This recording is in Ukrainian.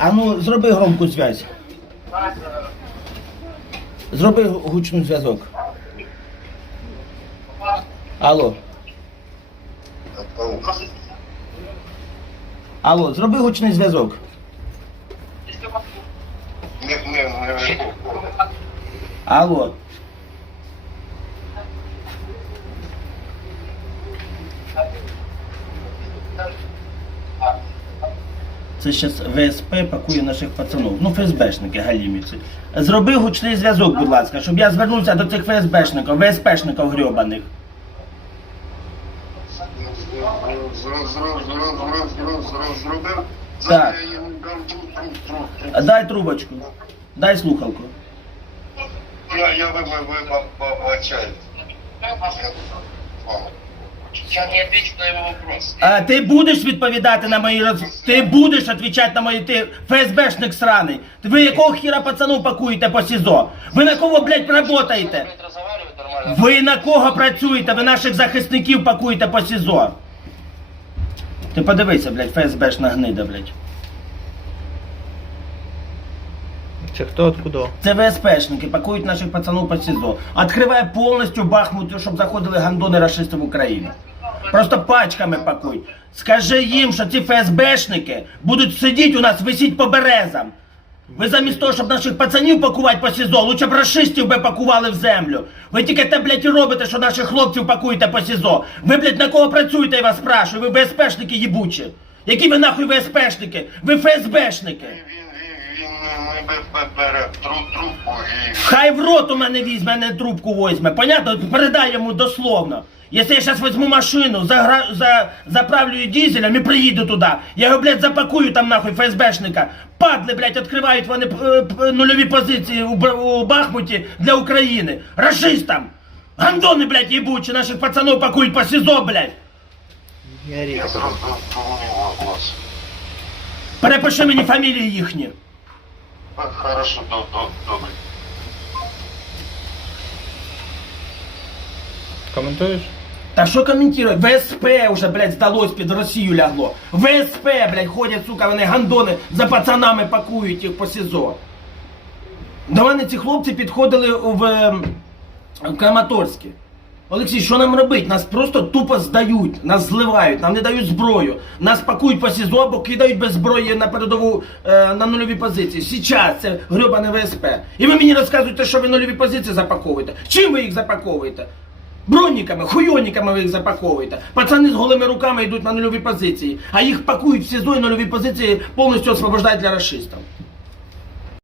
А ну, зроби громку зв'язь. Зроби гу- гучний зв'язок. Алло. Алло, зроби гучний зв'язок. Алло. Це зараз ВСП пакує наших пацанів. Ну, ФСБшники галіміці. Зроби гучний зв'язок, будь ласка, щоб я звернувся до цих ФСБшників, ВСПшників грьобаних. Зробив. Так. Я йому дам труп, труп, труп, труп. А Дай трубочку. Дай слухалку. Я, я вы, вы, вы вибачаю. Я не отвечу на его вопрос. А ти будеш відповідати на мої роз... Ти будеш відповідати на мої ти ФСБшник сраний. Ви якого хіра пацану пакуєте по СІЗО? Ви на кого, блядь, нормально. Ви на кого працюєте? Ви наших захисників пакуєте по СІЗО. Ти подивися, блядь, ФСБшна гнида, блядь. Це хто откуда? Це ВСПшники пакують наших пацанів по СІЗО. Відкриває повністю Бахмут, щоб заходили гандони рашисти в Україну. Просто пачками пакують. Скажи їм, що ці ФСБшники будуть сидіти у нас, висіть по березам. Ви замість того, щоб наших пацанів пакувати по СІЗО, лучше б рашистів би пакували в землю. Ви тільки те, блядь, і робите, що наших хлопців пакуєте по СІЗО. Ви, блядь, на кого працюєте, я вас спрашиваю? Ви ВСПшники їбучі. Які ви нахуй ВСПшники? Ви ФСБшники. Він, не бере трубку і... Хай в рот у мене візьме, не трубку возьме. Понятно? Передай йому дословно. Якщо я зараз візьму машину, загра... за... заправлю її дизелем і приїду туди, я його, блядь, запакую там нахуй ФСБшника. Падли, блядь, відкривають вони е, нульові позиції у, Б- у Бахмуті для України. Рашистам! Гандони, блядь, їбучі, наших пацанов пакують по СІЗО, блядь. Я зрозумів вас. Перепиши мені фамілії їхні. Хорошо, до- до- добре. Коментуєш? Та що коментувати? ВСП вже, блядь, здалось під Росію лягло. ВСП, блядь, ходять, сука, вони гандони за пацанами пакують їх по СІЗО. До мене ці хлопці підходили в, ем, в Краматорське. Олексій, що нам робити? Нас просто тупо здають, нас зливають, нам не дають зброю. Нас пакують по СІЗО або кидають без зброї на передову е, на нульові позиції. Сейчас це гребане ВСП. І ви мені розказуєте, що ви нульові позиції запаковуєте. Чим ви їх запаковуєте? Бронниками, хуйонниками ви їх запаковуєте. Пацани з голими руками йдуть на нульові позиції, а їх пакують в СІЗО і нульові позиції повністю освобождають для расистів.